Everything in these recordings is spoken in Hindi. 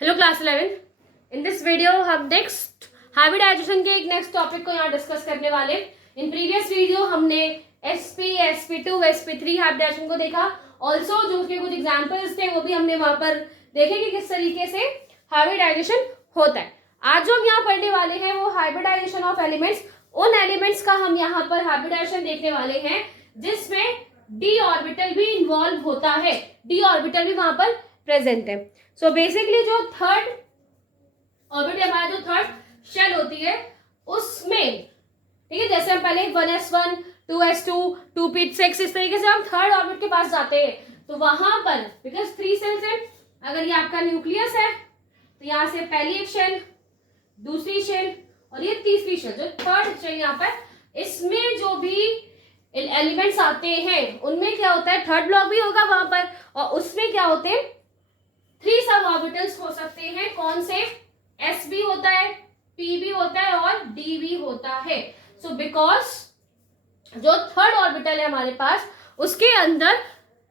Hello class 11। In this video हम नेक्स्ट हाइब्रिडाइजेशन के एक नेक्स्ट टॉपिक को यहाँ डिस्कस करने वाले। इन प्रीवियस वीडियो हमने sp sp2 sp3 हाइब्रिडाइजेशन को देखा। ऑल्सो जो उसके कुछ एग्जांपल्स थे वो भी हमने वहां पर देखे कि किस तरीके से हाइब्रिडाइजेशन होता है। आज जो हम यहाँ पढ़ने वाले हैं वो हाइब्रिडाइजेशन ऑफ एलिमेंट्स। उन एलिमेंट्स का हम यहाँ पर हाइब्रिडाइजेशन देखने वाले हैं जिसमें d ऑर्बिटल भी इन्वॉल्व होता है, d ऑर्बिटल भी वहां पर प्रेजेंट है। सो बेसिकली जो थर्ड ऑर्बिट हमारा जो थर्ड शेल होती है उसमें, ठीक है, जैसे हम पहले 1s1 2s2 2p6 इस तरीके से हम थर्ड ऑर्बिट के पास जाते हैं तो वहां पर बिकॉज 3 सेल्स है, अगर ये आपका न्यूक्लियस है तो यहाँ से पहली एक शेल, दूसरी शेल और ये तीसरी शेल, जो थर्ड शेल यहाँ पर, इसमें जो भी एलिमेंट्स आते हैं उनमें क्या होता है, थर्ड ब्लॉक भी होगा वहां पर और उसमें क्या होते हैं 3 सब ऑर्बिटल्स हो सकते हैं। कौन से? s भी होता है, p भी होता है और d भी होता है। सो बिकॉज जो थर्ड ऑर्बिटल है हमारे पास उसके अंदर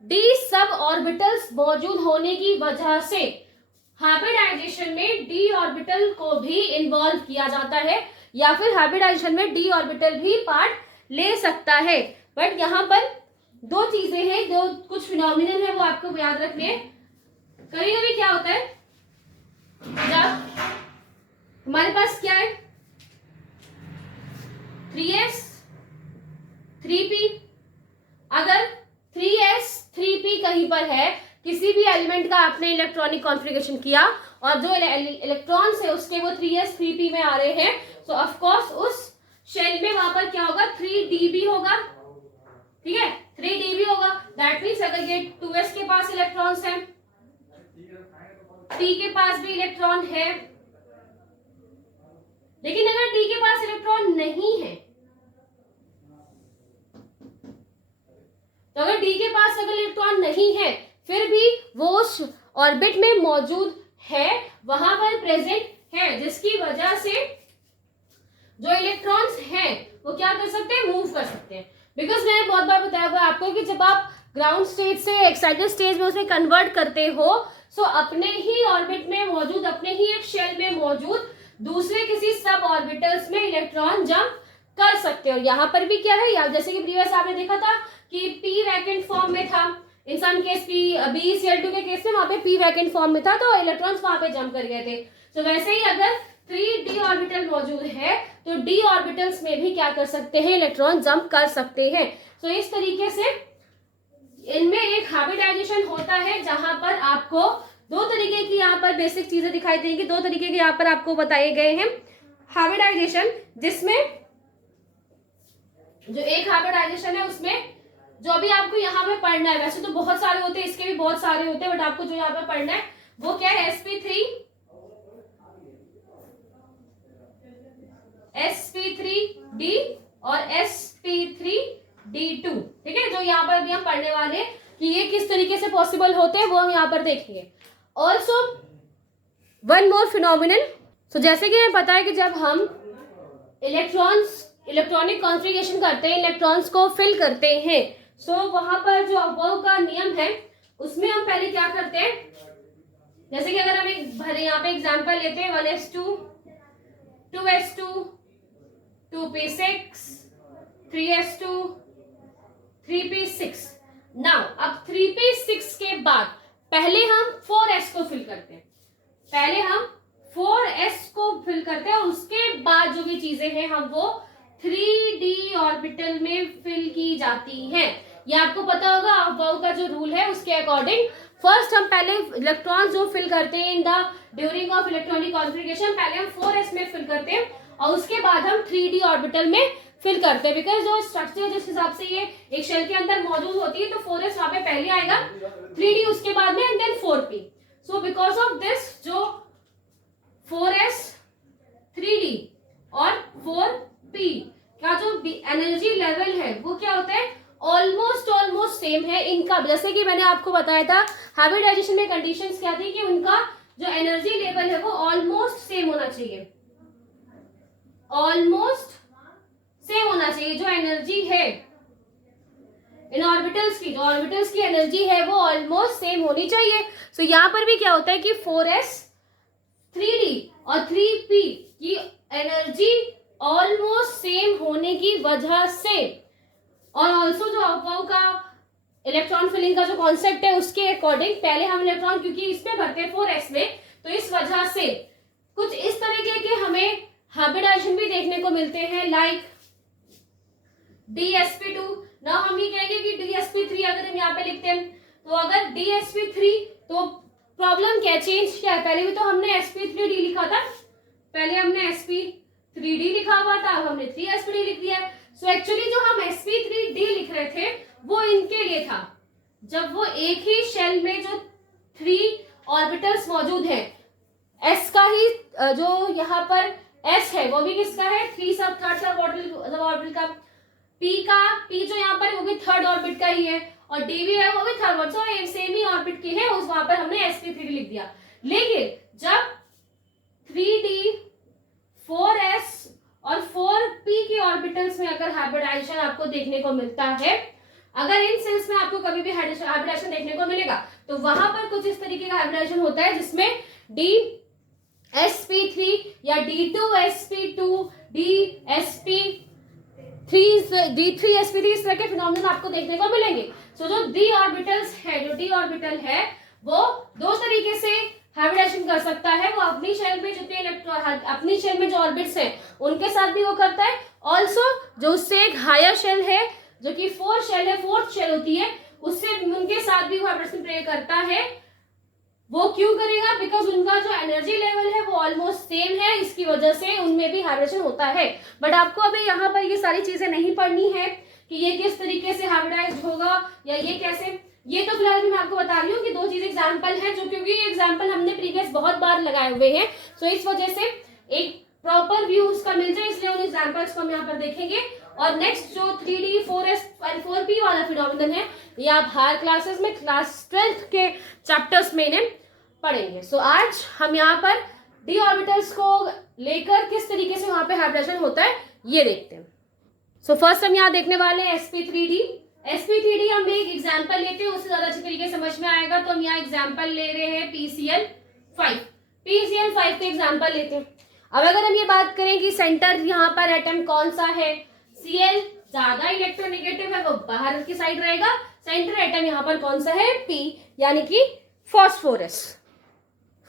d सब ऑर्बिटल्स मौजूद होने की वजह से हाइब्रिडाइजेशन में d ऑर्बिटल को भी इन्वॉल्व किया जाता है या फिर हाइब्रिडाइजेशन में d ऑर्बिटल भी पार्ट ले सकता है। बट यहाँ पर दो चीजें हैं, जो कुछ फिनोमिनल है वो आपको याद रखने हैं। कभी कभी क्या होता है जब हमारे पास क्या है 3s 3p, अगर 3s 3p कहीं पर है, किसी भी एलिमेंट का आपने इलेक्ट्रॉनिक कॉन्फ़िगरेशन किया और जो इलेक्ट्रॉन्स है उसके वो 3s 3p में आ रहे हैं, तो ऑफ कोर्स उस शेल में वहां पर क्या होगा 3d भी होगा, ठीक है, 3d भी होगा। दैट मीन्स अगर ये 2s के पास इलेक्ट्रॉन्स हैं, p के पास भी इलेक्ट्रॉन है, लेकिन अगर d के पास इलेक्ट्रॉन नहीं है तो अगर d के पास अगर इलेक्ट्रॉन नहीं है फिर भी वो उस ऑर्बिट में मौजूद है, वहां पर प्रेजेंट है, जिसकी वजह से जो इलेक्ट्रॉन्स हैं वो क्या कर सकते हैं, मूव कर सकते हैं। बिकॉज मैंने बहुत बार बताया हुआ आपको कि जब आप ग्राउंड स्टेज से एक्साइटेड स्टेज में उसे कन्वर्ट करते हो सो अपने ही ऑर्बिट में मौजूद, अपने ही एक शेल में मौजूद दूसरे किसी सब ऑर्बिटल्स में इलेक्ट्रॉन जंप कर सकते हो। यहाँ पर भी क्या है, या जैसे कि प्रीवियस आपने देखा था कि p वैकेंट फॉर्म में था, इन सम केस BeCl2 के केस में वहां पे p वैकेंट फॉर्म में था तो इलेक्ट्रॉन्स वहां पे जंप कर गए थे। तो वैसे ही अगर 3d ऑर्बिटल मौजूद है तो d ऑर्बिटल्स में भी क्या कर सकते हैं, इलेक्ट्रॉन जंप कर सकते हैं। तो इस तरीके से इनमें एक हाइब्रिडाइजेशन होता है जहां पर आपको दो तरीके की यहाँ पर बेसिक चीजें दिखाई देंगी, दो तरीके के यहाँ पर आपको बताए गए हैं हाइब्रिडाइजेशन, जिसमें जो एक हाइब्रिडाइजेशन है उसमें जो भी आपको यहाँ पे पढ़ना है, वैसे तो बहुत सारे होते हैं, इसके भी बहुत सारे होते हैं, बट आपको जो यहाँ पे पढ़ना है वो क्या है, sp3d और sp3d2, ठीक है, जो यहाँ पर भी हम पढ़ने वाले कि ये किस तरीके से पॉसिबल होते हैं वो हम यहाँ पर देखेंगे। ऑल्सो वन मोर फिनोमिनल, तो जैसे कि हमें पता है कि जब हम इलेक्ट्रॉनिक कॉन्फ़िगरेशन करते हैं, इलेक्ट्रॉन्स को फिल करते हैं, सो वहां पर जो अबॉव का नियम है उसमें हम पहले क्या करते हैं, जैसे कि अगर हम एक भले यहाँ पे एग्जांपल लेते हैं 1s2 2s2 2p6 3s2 3p6। Now अब 3p6 के बाद पहले हम 4s को फिल करते हैं, पहले हम 4s को फिल करते हैं और उसके बाद जो भी चीजें हैं हम वो 3d ऑर्बिटल में फिल की जाती हैं। ये आपको पता होगा अबव का जो रूल है उसके अकॉर्डिंग फर्स्ट हम पहले इलेक्ट्रॉन जो फिल करते हैं in the during of electronic configuration, पहले हम 4s में फिल करते हैं और उसके बाद हम 3d ऑर्बिटल में फिल करते हैं। बिकॉज जो स्ट्रक्चर जिस हिसाब से ये एक शेल के अंदर मौजूद होती है तो 4s वहां पे पहले आएगा, 3d उसके बाद में and then 4p। So because of this जो 4s 3d और 4p का जो एनर्जी लेवल है वो क्या होता है, ऑलमोस्ट सेम है इनका। जैसे कि मैंने आपको बताया था हाइब्रिडाइजेशन में कंडीशंस क्या थी कि उनका जो एनर्जी लेवल है वो ऑलमोस्ट सेम होना चाहिए, ऑलमोस्ट सेम होना चाहिए। जो एनर्जी है इन ऑर्बिटल्स की, जो ऑर्बिटल्स की एनर्जी है वो ऑलमोस्ट सेम होनी चाहिए। सो यहाँ पर भी क्या होता है कि 4s 3D और 3p की एनर्जी ऑलमोस्ट सेम होने की वजह से, और ऑल्सो जो अपोव का इलेक्ट्रॉन फिलिंग का जो कॉन्सेप्ट है उसके अकॉर्डिंग पहले हम इलेक्ट्रॉन क्योंकि इसमें भरते हैं 4s में, तो इस वजह से कुछ इस तरीके के हमें हाइब्रिडाइजेशन भी देखने को मिलते हैं, लाइक DsP2। ना हम ये कहेंगे कि DsP3 अगर हम यहाँ पे लिखते हैं, तो अगर DsP3 तो प्रॉब्लम क्या, चेंज क्या है, पहले भी तो हमने sp3d लिखा था, पहले हमने sp3d लिखा हुआ था, अब हमने 3sp3 लिख दिया है। सो एक्चुअली जो हम sp3d लिख रहे थे वो इनके लिए था, जब वो एक ही शेल में जो 3 ऑर्बिटल्स मौजूद हैं, s का ही जो यहाँ पर s है वो भी किसका है, 3 सब थर्ड सब ऑर्बिटल का, p जो यहाँ पर है वो भी थर्ड ऑर्बिट का ही है, और d भी है वो भी थर्ड ऑर्बिट, सो सेम ही ऑर्बिट के हैं, उस वहां पर हमने sp3d लिख दिया। लेकिन जब 3d 4s और 4p के ऑर्बिटल्स में अगर हाइब्रिडाइजेशन आपको देखने को मिलता है, अगर इन सेल्स में आपको कभी भी हाइब्रिडाइजेशन देखने को मिलेगा, तो वहां पर कुछ इस तरीके का हाइब्रिडाइजेशन होता है जिसमें DsP3 या D2sp2 D3sp3 इस तरह के फिनोमिनन आपको देखने को मिलेंगे। सो जो d ऑर्बिटल्स है, जो d ऑर्बिटल है वो दो तरीके से हाइब्रिडाइजेशन कर सकता है, वो अपनी शेल में जितने इलेक्ट्रॉन, अपनी शेल में जो ऑर्बिट्स हैं उनके साथ भी वो करता है, ऑल्सो जो उससे एक हायर शेल है जो कि फोर्थ शेल होती है, उससे उनके साथ भी वो हाइब्रिडेशन प्रे करता है। वो क्यों करेगा, बिकॉज उनका जो एनर्जी लेवल है वो ऑलमोस्ट सेम है, इसकी वजह से उनमें भी हाइब्रिडेशन होता है। बट आपको अभी यहाँ पर ये सारी चीजें नहीं पढ़नी है कि ये किस तरीके से हाइब्रिडाइज होगा या ये कैसे, ये तो फिलहाल भी मैं आपको बता रही हूँ कि 2 चीज एग्जाम्पल है, जो क्योंकि एग्जाम्पल हमने प्रीवियस बहुत बार लगाए हुए हैं, सो इस वजह से एक प्रॉपर व्यू उसका मिल जाए, इसलिए उन एग्जाम्पल्स को हम यहाँ पर देखेंगे। और नेक्स्ट जो 3D 4s और 4p वाला फिनोमिनन है, ये आप हायर क्लासेस में क्लास 12th के चैप्टर्स में इन्हें पढ़ेंगे। सो आज हम यहाँ पर d ऑर्बिटल्स को लेकर किस तरीके से वहां पे हाइब्रिडेशन होता है ये देखते हैं। सो फर्स्ट हम यहाँ देखने वाले हैं sp3d हम एक एग्जाम्पल लेते हैं, उससे ज्यादा अच्छे तरीके समझ में आएगा, तो हम यहाँ एग्जाम्पल ले रहे हैं PCl5 के एग्जाम्पल लेते हैं। अब अगर हम ये बात करें कि सेंटर यहाँ पर एटम कौन सा है, Cl ज्यादा इलेक्ट्रोनेगेटिव है, वो बाहर की साइड रहेगा, सेंटर एटम यहाँ पर कौन सा है, P, यानी कि फॉस्फोरस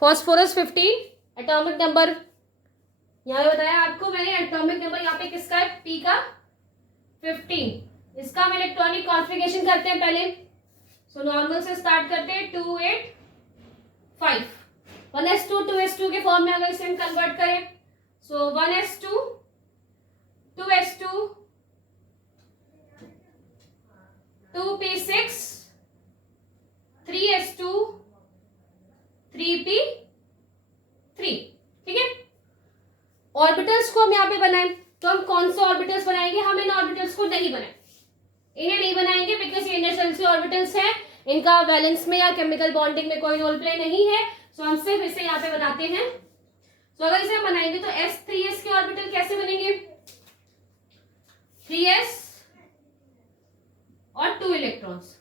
15 एटॉमिक नंबर, यहाँ पे बताया आपको मैंने एटॉमिक नंबर यहाँ पे किसका है, P का 15। इसका हम इलेक्ट्रॉनिक कॉन्फ़िगरेशन करते हैं पहले, सो नॉर्मल से स्टार्ट करते हैं 2 8 5, 1s2 2s2 के फॉर्म में अगर इसे हम कन्वर्ट करें, सो 1s2 2s2 2p6 3s2 3p3, ठीक है। ऑर्बिटल्स को हम यहाँ पे बनाएं, तो हम कौन से ऑर्बिटल्स बनाएंगे, हम इन ऑर्बिटल्स को नहीं इन्हें नहीं बनाएंगे, बिकॉज ये इंटर शेल ऑर्बिटल्स हैं, इनका वैलेंस में या केमिकल बॉन्डिंग में कोई रोल प्ले नहीं है, सो हम सिर्फ इसे यहाँ पे बनाते हैं। सो अगर इसे हम बनाएंगे तो s3s के ऑर्बिटल कैसे बनेंगे, 3s और 2 इलेक्ट्रॉन्स,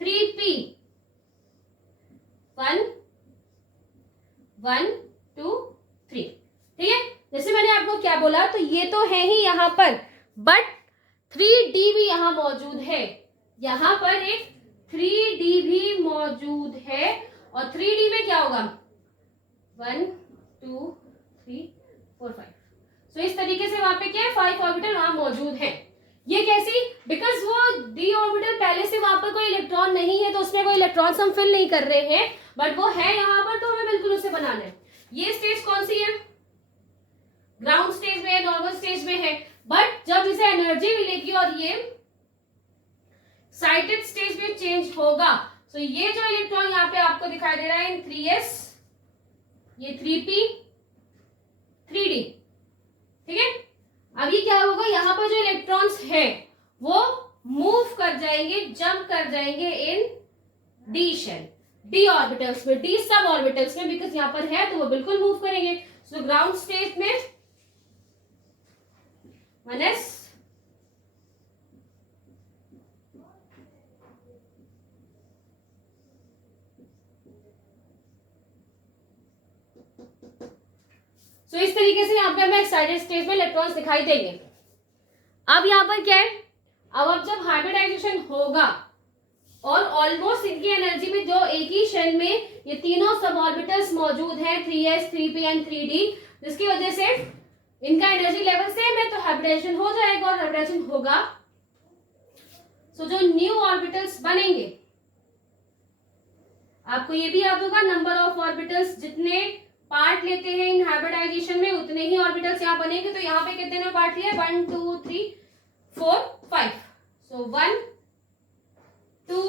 3p 1 1 2 3, ठीक है। जैसे मैंने आपको क्या बोला, तो ये तो है ही यहाँ पर, बट 3d भी यहाँ मौजूद है, यहाँ पर एक 3d भी मौजूद है, और 3d में क्या होगा 1 2 3 4 5, सो इस तरीके से वहां पे क्या है 5 ऑर्बिटल वहां मौजूद है। ये कैसी, बिकॉज वो d ऑर्बिटल पहले से वहां पर कोई इलेक्ट्रॉन नहीं है, तो उसमें कोई इलेक्ट्रॉन हम फिल नहीं कर रहे हैं, बट वो है यहाँ पर, तो हमें बिल्कुल उसे बनाना है। ये स्टेज कौन सी है, ग्राउंड स्टेज में, नॉर्मल स्टेज में है, बट जब इसे एनर्जी मिलेगी और ये एक्साइटेड स्टेज में चेंज होगा, तो ये जो इलेक्ट्रॉन यहाँ पे आपको दिखाई दे रहा है इन 3s, ये 3p 3d, ठीक है। अभी क्या होगा, यहाँ पर जो इलेक्ट्रॉन्स है वो मूव कर जाएंगे, जंप कर जाएंगे इन d शेल, d ऑर्बिटल्स में, d सब ऑर्बिटल्स में, बिकॉज यहाँ पर है तो वो बिल्कुल मूव करेंगे। सो ग्राउंड स्टेट में 1s 2 सो इस तरीके से यहाँ पे हमें एक्साइटेड स्टेट में इलेक्ट्रॉन्स दिखाई देंगे। अब यहाँ पर क्या है, अब जब हाइब्रिडाइजेशन होगा और ऑलमोस्ट इनकी एनर्जी में जो एक ही शेल में ये तीनों सब ऑर्बिटल्स मौजूद हैं 3s 3p एंड 3d, जिसकी वजह से इनका एनर्जी लेवल सेम है, तो हाइब्रिडाइजेशन हो जाएगा। और हाइब्रिडाइजेशन होगा सो जो न्यू ऑर्बिटल्स बनेंगे, आपको ये भी याद होगा नंबर ऑफ ऑर्बिटल्स जितने पार्ट लेते हैं इन हाइब्रिडाइजेशन में उतने ही ऑर्बिटल्स यहाँ बनेंगे। तो यहाँ पे कितने ने पार्ट लिया, 1 2 3 4 5, सो 1 2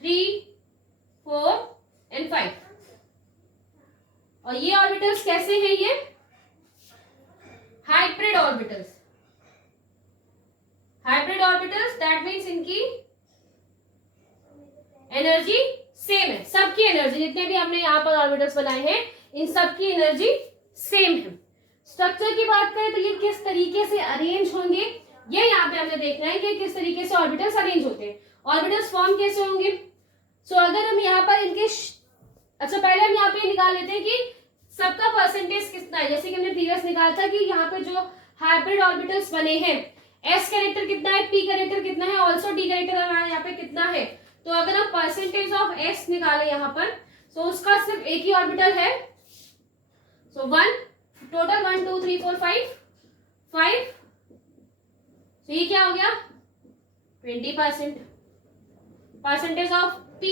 3 4 एंड 5। और ये ऑर्बिटल्स कैसे हैं, ये hybrid orbitals. Hybrid orbitals that means इनकी एनर्जी सेम है, सबकी एनर्जी जितने भी हमने यहाँ पर ऑर्बिटल्स बनाए हैं इन सबकी एनर्जी सेम है। स्ट्रक्चर की बात करें तो ये किस तरीके से अरेंज होंगे, ये यहाँ पे हमें देखना है कि किस तरीके से ऑर्बिटल्स अरेंज होते हैं, ऑर्बिटल्स फॉर्म कैसे होंगे। सो अगर हम यहाँ पर इनके अच्छा पहले हम यहाँ पे निकाल लेते हैं कि सबका परसेंटेज कितना है। जैसे कि हमने प्रीवियस निकाला था कि यहाँ पे जो हाइब्रिड ऑर्बिटल्स बने हैं s कैरेक्टर कितना है, p कैरेक्टर कितना है, ऑल्सो d कैरेक्टर हमारा यहाँ पे कितना है। तो अगर हम परसेंटेज ऑफ s निकाले यहाँ पर, सो उसका सिर्फ एक ही ऑर्बिटल है, सो 1 टोटल 1 2 3 4 5, तो ये क्या हो गया 20%। परसेंटेज ऑफ p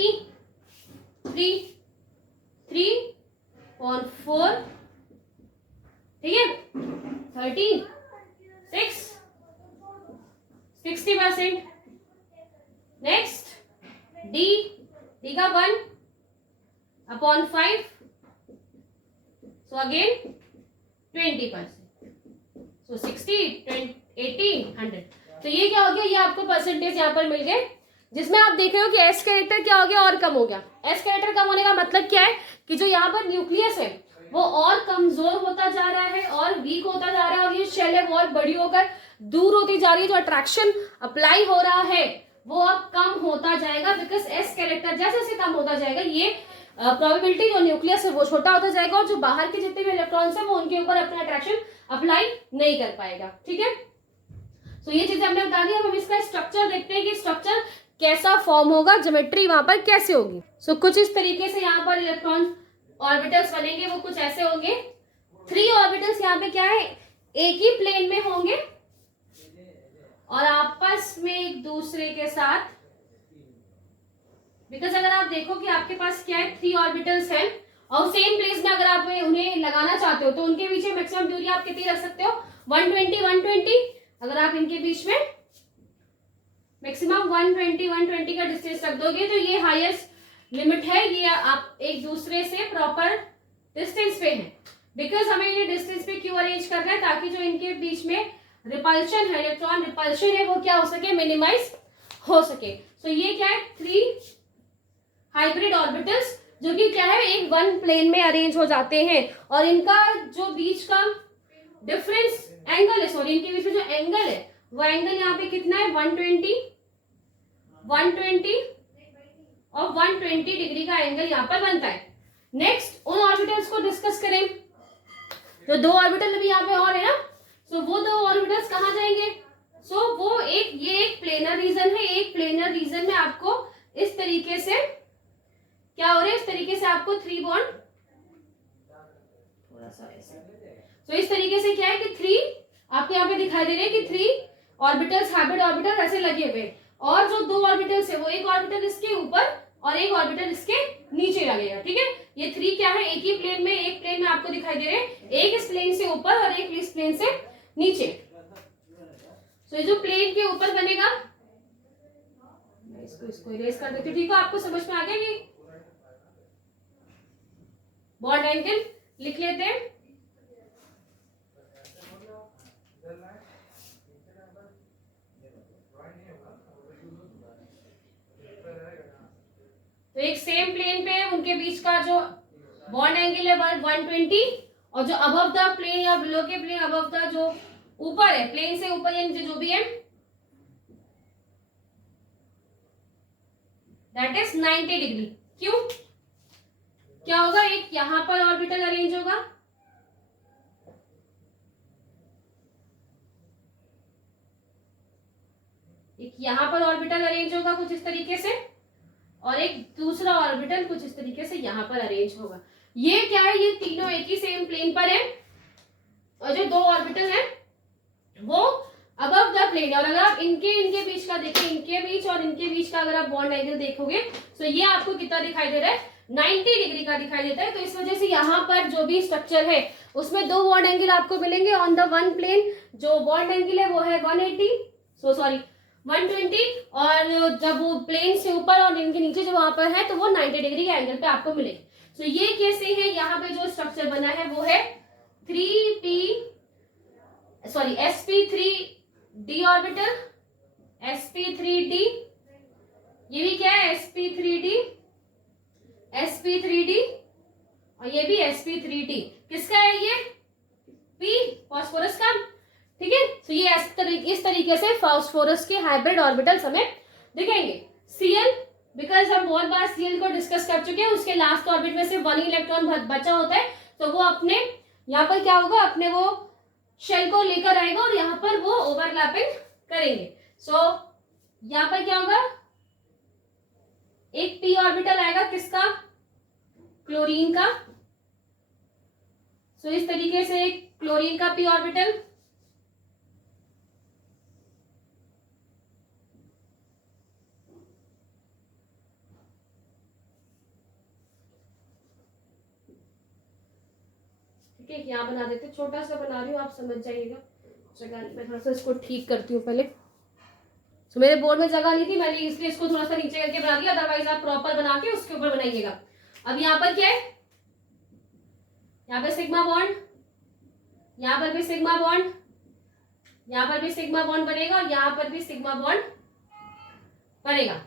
3.4, ठीक है 13 6 60%। नेक्स्ट d का 1/5, सो अगेन 20%, सो 60 80 100। तो ये क्या हो गया, ये आपको परसेंटेज यहाँ पर मिल गए, जिसमें आप देख रहे हो कि एस कैरेक्टर क्या हो गया और कम हो गया। एस कैरेक्टर कम होने का मतलब क्या है कि जो यहाँ पर न्यूक्लियस है वो और कमजोर होता जा रहा है और वीक होता जा रहा है, और ये शेल है वो और बड़ी होकर दूर होती जा रही है। जो अट्रैक्शन अप्लाई हो रहा है वो अब कम होता जाएगा, बिकॉज एस कैरेक्टर जैसे जैसे कम होता जाएगा ये प्रोबेबिलिटी जो न्यूक्लियस है वो छोटा होता जाएगा, और जो बाहर के जितने भी इलेक्ट्रॉन्स है वो उनके ऊपर अपना अट्रैक्शन अप्लाई नहीं कर पाएगा। ठीक है, तो ये चीजें हमने बता दी। अब हम इसका स्ट्रक्चर देखते हैं कि स्ट्रक्चर कैसा फॉर्म होगा, ज्योमेट्री वहां पर कैसे होगी। सो कुछ इस तरीके से यहाँ पर इलेक्ट्रॉन ऑर्बिटल्स बनेंगे, वो कुछ ऐसे होंगे। 3 ऑर्बिटल्स यहाँ पे क्या है, एक ही प्लेन में होंगे और आपस में एक दूसरे के साथ, बिकॉज अगर आप देखो कि आपके पास क्या है 3 ऑर्बिटल्स हैं और सेम प्लेस में अगर आप उन्हें लगाना चाहते हो तो उनके बीच में मैक्सिमम दूरी आप कितनी रख सकते हो, 120 120। अगर आप इनके बीच में मैक्सिमम 120 का डिस्टेंस रख दोगे तो ये हाईएस्ट लिमिट है, ये आप एक दूसरे से प्रॉपर डिस्टेंस पे हैं। बिकॉज हमें ये डिस्टेंस पे क्यों अरेंज करना है, ताकि जो इनके बीच में रिपल्शन है, इलेक्ट्रॉन रिपल्शन है, वो क्या हो सके, मिनिमाइज हो सके। सो ये क्या है 3 हाइब्रिड ऑर्बिटल्स, जो कि क्या है एक वन प्लेन में अरेंज हो जाते हैं, और इनका जो बीच का डिफरेंस एंगल है, सॉरी इनके बीच में जो एंगल है वो एंगल यहाँ पे कितना है 120 और 120 डिग्री का एंगल यहाँ पर बनता है। नेक्स्ट उन ऑर्बिटल्स को डिस्कस करें, तो 2 ऑर्बिटल अभी यहाँ पे और है ना, सो वो 2 ऑर्बिटल्स कहाँ जाएंगे। सो वो ये एक प्लेनर रीजन है, एक प्लेनर रीजन में आपको इस तरीके से क्या हो रहा है, इस तरीके से आपको 3 बॉन्ड थोड़ा सा ऐसे, तो इस तरीके से क्या है कि 3 आपको यहाँ पे दिखाई दे रहे हैं कि 3 ऑर्बिटल्स हाइब्रिड ऑर्बिटल ऐसे लगे हुए, और जो 2 ऑर्बिटल्स है वो एक ऑर्बिटल इसके ऊपर और एक ऑर्बिटल इसके नीचे लगेगा। ठीक है, ये 3 क्या है एक ही प्लेन में, एक प्लेन में आपको दिखाई दे रहे हैं, एक इस प्लेन से ऊपर और एक इस प्लेन से नीचे। तो ये जो प्लेन के ऊपर बनेगा, मैं इसको इरेज कर देती हूँ। ठीक है, आपको समझ में आ गया कि बॉन्ड एंगल लिख लेते हैं। तो एक सेम प्लेन पे उनके बीच का जो बॉन्ड एंगल है 120, और जो अबव द प्लेन या बिलो के प्लेन अबव द जो ऊपर है, प्लेन से ऊपर या नीचे जो भी है, दैट इज 90 डिग्री। क्यों, क्या होगा, एक यहां पर ऑर्बिटल अरेंज होगा एक यहाँ पर ऑर्बिटल अरेंज होगा कुछ इस तरीके से, और एक दूसरा ऑर्बिटल कुछ इस तरीके से यहाँ पर अरेंज होगा। ये क्या है, ये तीनों एक ही सेम प्लेन पर है, और जो दो ऑर्बिटल है वो अबव द प्लेन। और अगर आप इनके बीच का देखें, इनके बीच और इनके बीच का अगर आप बॉन्ड एंगल देखोगे तो ये आपको कितना दिखाई दे रहा है, 90 डिग्री का दिखाई देता है। तो इस वजह से यहाँ पर जो भी स्ट्रक्चर है उसमें दो बॉन्ड एंगल आपको मिलेंगे ऑन द वन प्लेन। जो बॉन्ड एंगल है वो है 120, और जब वो प्लेन से ऊपर और इनके नीचे जो वहां पर है तो वो 90 डिग्री के एंगल पे आपको मिलेगी। तो ये कैसे है, यहाँ पे जो स्ट्रक्चर बना है वो है sp3d ऑर्बिटल, sp3d, ये भी क्या है sp3d, और ये भी sp3d। किसका है ये, p फास्फोरस का, ठीक है। तो ये इस तरीके से फास्फोरस के हाइब्रिड ऑर्बिटल्स हमें दिखेंगे। Cl, बिकॉज हम बहुत बार Cl को डिस्कस कर चुके हैं, उसके लास्ट ऑर्बिट में सिर्फ 1 इलेक्ट्रॉन बचा होता है, तो वो अपने यहाँ पर क्या होगा, अपने वो शेल को लेकर आएगा और यहाँ पर वो ओवरलैपिंग करेंगे। सो यहाँ पर क्या होगा, एक p ऑर्बिटल आएगा किसका, क्लोरीन का। सो इस तरीके से एक क्लोरीन का p ऑर्बिटल, ठीक है। यहाँ बना देते, छोटा सा बना रही हूँ, आप समझ जाइएगा। जगह नहीं, मैं थोड़ा सा इसको ठीक करती हूँ पहले। तो मेरे बोर्ड में जगह नहीं थी, मैंने इसलिए इसको थोड़ा सा नीचे करके बना दिया, अदरवाइज आप प्रॉपर बना के उसके ऊपर बनाइएगा। अब यहाँ पर क्या है, यहाँ पे सिग्मा बॉन्ड, यहाँ पर भी सिग्मा बॉन्ड, यहाँ पर भी सिग्मा बॉन्ड बनेगा, और यहाँ पर भी सिग्मा बॉन्ड बनेगा।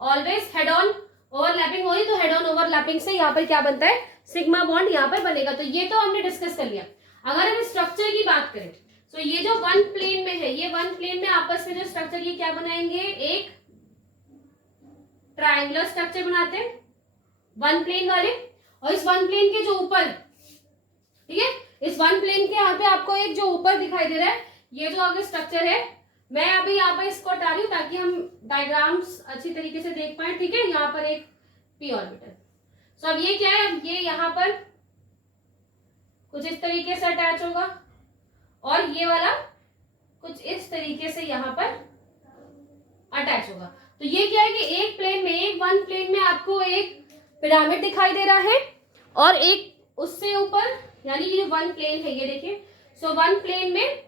ऑलवेज हेड ऑन ओवरलैपिंग हो रही, तो हेड ऑन ओवरलैपिंग से यहाँ पर क्या बनता है, सिग्मा बॉन्ड यहाँ पर बनेगा। तो ये तो हमने डिस्कस कर लिया। अगर हम स्ट्रक्चर की बात करें तो ये जो वन प्लेन में है, ये वन प्लेन में आपस में जो स्ट्रक्चर, ये क्या बनाएंगे, एक ट्रायंगुलर स्ट्रक्चर बनाते हैं वन प्लेन वाले। और इस वन प्लेन के जो ऊपर, ठीक है, इस वन प्लेन के यहाँ पे आपको एक जो ऊपर दिखाई दे रहा है, ये जो अगर स्ट्रक्चर है, मैं अभी यहाँ पर इसको हटा रही हूँ ताकि हम डायग्राम्स अच्छी तरीके से देख पाए, ठीक है। यहाँ पर एक p ऑर्बिटल। सो अब ये क्या है, ये यहाँ पर कुछ इस तरीके से अटैच होगा, और ये वाला कुछ इस तरीके से यहाँ पर अटैच होगा। तो ये क्या है कि एक प्लेन में, एक वन प्लेन में आपको एक पिरामिड दिखाई दे रहा है, और एक उससे ऊपर, यानी ये जो वन प्लेन है, ये देखिए। सो वन प्लेन में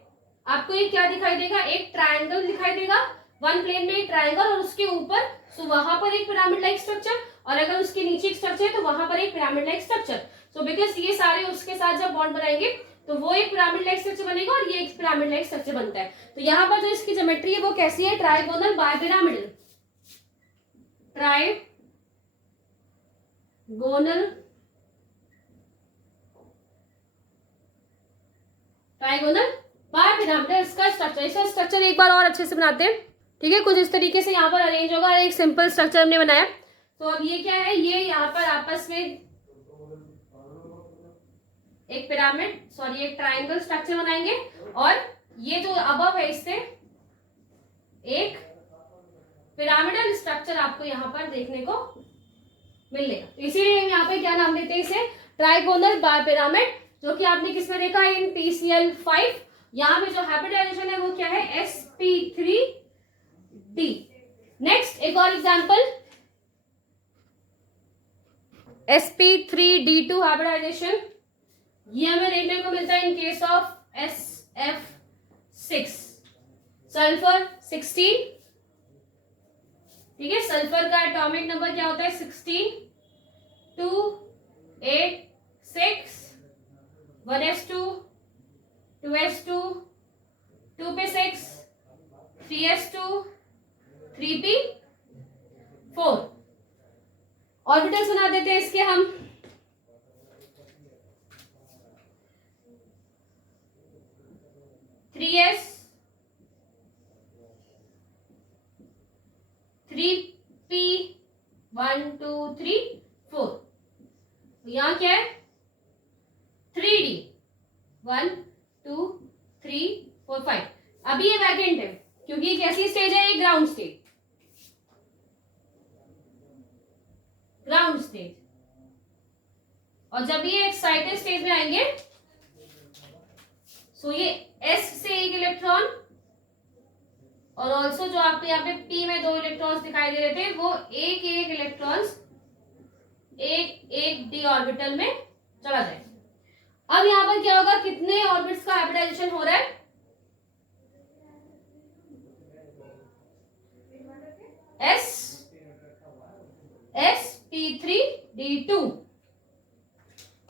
आपको एक क्या दिखाई देगा, एक ट्रायंगल दिखाई देगा, वन प्लेन में एक ट्रायंगल, और उसके ऊपर सो वहां पर एक पिरामिड लाइक स्ट्रक्चर, और अगर उसके नीचे एक स्ट्रक्चर है तो वहां पर एक pyramid like structure. So because ये सारे उसके साथ जब बॉन्ड बनाएंगे तो वो एक पिरामिड लाइक स्ट्रक्चर बनेगा, और ये एक पिरामिड लाइक स्ट्रक्चर बनता है। तो यहाँ पर जो इसकी ज्योमेट्री है वो कैसी है, ट्राइगोनल बायपिरामिडल, ट्राइगोनल बायपिरामिडल इसका स्ट्रक्चर। इसका स्ट्रक्चर एक बार और अच्छे से बनाते हैं, ठीक है। कुछ इस तरीके से यहाँ पर अरेंज होगा, और एक सिंपल स्ट्रक्चर हमने बनाया। तो अब ये क्या है, ये यहाँ पर आपस में एक पिरामिड, सॉरी एक ट्रायंगल स्ट्रक्चर बनाएंगे, और ये जो अबव है इससे एक पिरामिडल स्ट्रक्चर आपको यहाँ पर देखने को मिलेगा। तो इसीलिए हम यहाँ पे क्या नाम देते हैं इसे, ट्राइगोनल बायपिरामिड, जो कि आपने किसमें देखा है, इन PCl5। यहाँ पे जो हाइब्रिडाइजेशन है वो क्या है, sp3d। नेक्स्ट एक और एग्जांपल, sp3d2 हाइब्रिडाइजेशन, ये हमें देखने को मिलता है in case of SF6, sulphur 16, ठीक है। सल्फर का एटॉमिक नंबर क्या होता है, 16, 2, 8, 6, 1s2, 2s2, 2 पे 6, 3s2, 3p4 ऑर्बिटल्स बना देते हैं इसके हम। Three S, 3p, 1 2 3 4। यहाँ क्या है, 3d, 1 2 3 4 5। अभी ये वैकेंट है, क्योंकि ये कैसी स्टेज है, ये ग्राउंड स्टेज, ग्राउंड स्टेज। और जब ये एक्साइटेड स्टेज में आएंगे सो ये s से एक इलेक्ट्रॉन और ऑल्सो जो आपको यहाँ पे p में 2 इलेक्ट्रॉन्स दिखाई दे रहे थे वो एक एक इलेक्ट्रॉन्स एक एक d ऑर्बिटल में चला जाए। अब यहाँ पर क्या होगा, कितने ऑर्बिट्स का हाइब्रिडाइजेशन हो रहा है, sp3d2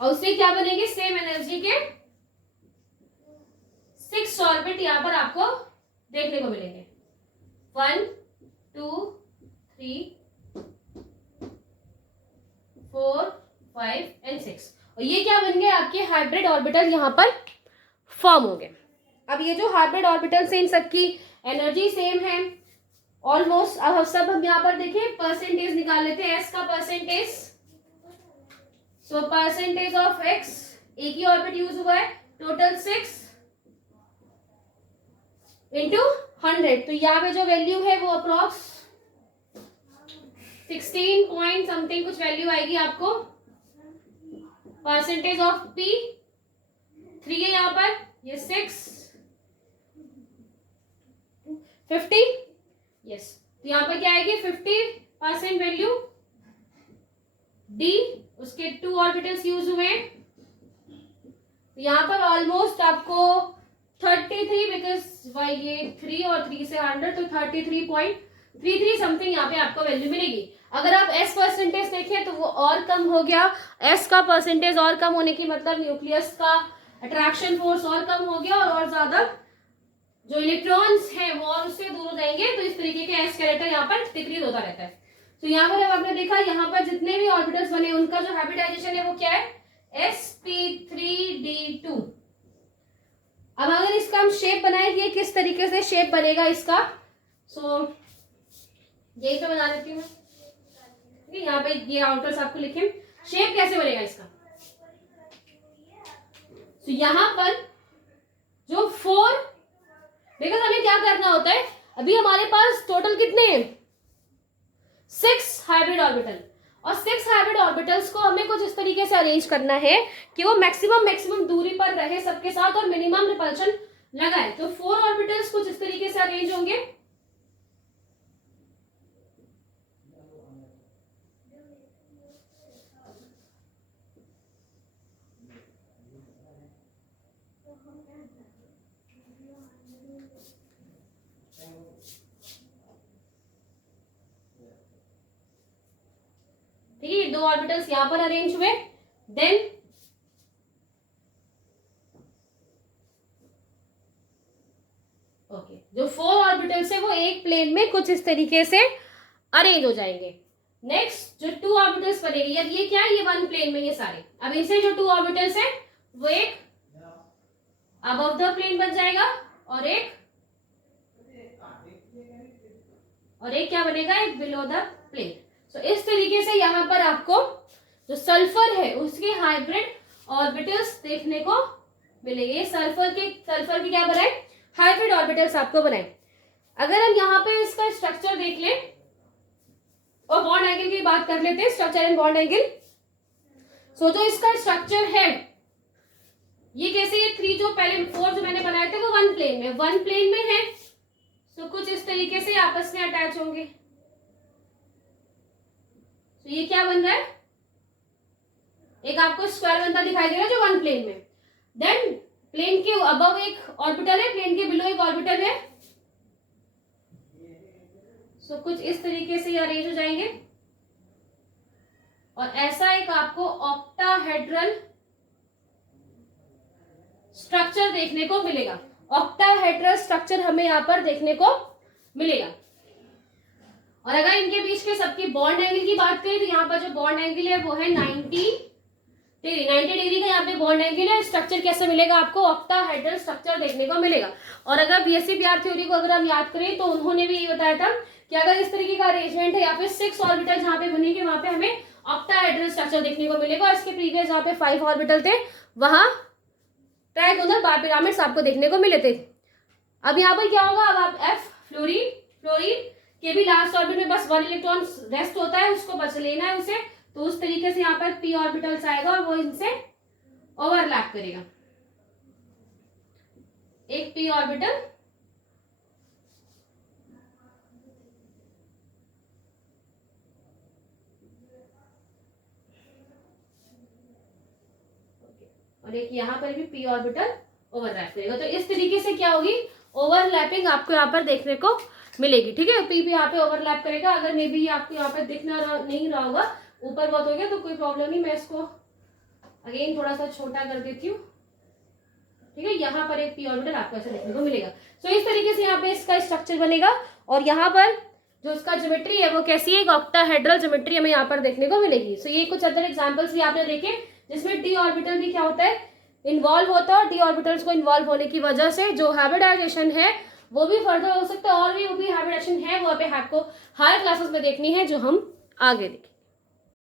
और उससे क्या बनेंगे, सेम एनर्जी के 6 ऑर्बिट यहाँ पर आपको देखने को मिलेंगे, 1 2 3 4 5 एंड 6 और ये क्या बन गए, आपके हाइब्रिड ऑर्बिटल यहाँ पर फॉर्म हो गए। अब ये जो हाइब्रिड ऑर्बिटल से इन सबकी एनर्जी सेम है ऑलमोस्ट। अब सब हम यहाँ पर देखें, परसेंटेज निकाल लेते हैं, s का percentage, so percentage of x, एक ही ऑर्बिट यूज हुआ है, टोटल 6 इंटू 100, तो यहाँ पे जो वैल्यू है वो अप्रॉक्स 16 पॉइंट समथिंग कुछ वैल्यू आएगी आपको। परसेंटेज ऑफ p 3 है यहाँ पर, ये 6 50, यस, तो यहाँ पर क्या आएगी 50% वैल्यू। d उसके 2 ऑर्बिटल्स यूज हुए, यहाँ पर ऑलमोस्ट आपको 33, बिकॉज ये 3 और 3 से 100 तो 33.33 समथिंग यहाँ पे आपको वैल्यू मिलेगी। अगर आप s परसेंटेज देखें तो वो और कम हो गया, s का परसेंटेज और कम होने की मतलब न्यूक्लियस का अट्रैक्शन फोर्स और कम हो गया और ज्यादा जो इलेक्ट्रॉन्स हैं वो और उससे दूर हो जाएंगे, तो इस तरीके के s कैरेक्टर यहाँ पर डिक्रीज होता रहता है। तो यहाँ पर अब आपने देखा यहाँ पर जितने भी ऑर्बिटल्स बने उनका जो हाइब्रिडाइजेशन है वो क्या है, sp3d2। अब अगर इसका हम शेप बनाए, ये किस तरीके से शेप बनेगा इसका, सो यही तो बना देती हूँ मैं, यहाँ पे ये आउटर्स आपको लिखे, शेप कैसे बनेगा इसका। तो यहाँ पर जो 4, बिकॉज हमें क्या करना होता है, अभी हमारे पास टोटल कितने हैं 6 हाइब्रिड ऑर्बिटल, और 6 हाइब्रिड ऑर्बिटल्स को हमें कुछ इस तरीके से अरेंज करना है कि वो मैक्सिमम दूरी पर रहे सबके साथ और मिनिमम रिपल्शन लगाए। तो 4 ऑर्बिटल्स कुछ इस तरीके से अरेंज होंगे, ठीक है, 2 ऑर्बिटल्स यहां पर अरेंज हुए। देन ओके, जो 4 ऑर्बिटल्स है वो एक प्लेन में कुछ इस तरीके से अरेंज हो जाएंगे। नेक्स्ट जो 2 ऑर्बिटल्स बनेंगे, यार ये क्या है, ये 1 प्लेन में ये सारे, अब इनसे जो 2 ऑर्बिटल्स है वो एक अबव द प्लेन बन जाएगा और एक क्या बनेगा, एक बिलो द प्लेन। सो इस तरीके से यहाँ पर आपको जो सल्फर है उसके हाइब्रिड ऑर्बिटल्स देखने को मिलेंगे। सल्फर के क्या बनाए, हाइब्रिड ऑर्बिटल्स आपको बनाए। अगर हम यहाँ पे इसका स्ट्रक्चर देख लें और बॉन्ड एंगल की बात कर लेते हैं, स्ट्रक्चर एंड बॉन्ड एंगल। सो जो इसका स्ट्रक्चर है ये कैसे, ये 3 जो पहले 4 जो मैंने बनाए थे वो 1 प्लेन में है। सो कुछ इस तरीके से आपस में अटैच होंगे। तो ये क्या बन रहा है, एक आपको स्क्वायर बनता दिखाई दे रहा है जो 1 प्लेन में। देन प्लेन के अबव एक ऑर्बिटल है, प्लेन के बिलो एक ऑर्बिटल है। सो कुछ इस तरीके से ये अरेंज हो जाएंगे और ऐसा एक आपको ऑक्टाहेड्रल स्ट्रक्चर देखने को मिलेगा। ऑक्टाहेड्रल स्ट्रक्चर हमें यहाँ पर देखने को मिलेगा। और अगर इनके बीच के सबकी बॉन्ड एंगल की बात करें तो यहाँ पर जो बॉन्ड एंगल है वो है 90 डिग्री का यहाँ पे बॉन्ड एंगल है। स्ट्रक्चर कैसे मिलेगा आपको, ऑक्टाहेड्रल स्ट्रक्चर देखने को मिलेगा। और अगर बीएससी-बीआर थ्योरी को अगर हम याद करें तो उन्होंने भी ये बताया था कि अगर इस तरीके का अरेंजमेंट है या फिर 6 ऑर्बिटल जहाँ पे बनेंगे वहां पे हमें ऑक्टाहेड्रल स्ट्रक्चर देखने को मिलेगा। और इसके प्रीवियस जहाँ पे 5 ऑर्बिटल थे वहां ट्राइगोनल बाइपिरामिड्स आपको देखने को मिले थे। अब यहाँ पर क्या होगा, अब आप फ्लोरीन, फ्लोरीन के भी लास्ट ऑर्बिट में बस 1 इलेक्ट्रॉन रेस्ट होता है, उसको बच लेना है उसे, तो उस तरीके से यहाँ पर p ऑर्बिटल्स आएगा और वो इनसे ओवरलैप करेगा। एक p ऑर्बिटल और एक यहाँ पर भी p ऑर्बिटल ओवरलैप करेगा। तो इस तरीके से क्या होगी, ओवरलैपिंग आपको यहाँ पर देखने को मिलेगी। ठीक है, p भी यहाँ पे ओवरलैप करेगा। अगर मे बी आपको यहाँ पर नहीं रहा होगा, ऊपर बहुत हो गया तो कोई प्रॉब्लम नहीं, मैं इसको अगेन थोड़ा सा छोटा कर देती हूँ। ठीक है, यहाँ पर एक p ऑर्बिटल आपको ऐसे देखने को मिलेगा। सो इस तरीके से यहाँ पे इसका स्ट्रक्चर बनेगा और यहाँ पर जो इसका ज्योमेट्री है वो कैसी है, एक ऑक्टाहेड्रल ज्योमेट्री हमें यहाँ पर देखने को मिलेगी। सो ये कुछ अदर एग्जांपल्स भी आपने देखे जिसमें d ऑर्बिटल भी क्या होता है, इन्वॉल्व होता है, और d ऑर्बिटल्स को इन्वॉल्व होने की वजह से जो हाइब्रिडाइजेशन है वो भी फर्दर हो सकता है, और भी वो भी हाइब्रिडाइजेशन है वो पे आपको हायर क्लासेस में देखनी है जो हम आगे देखें।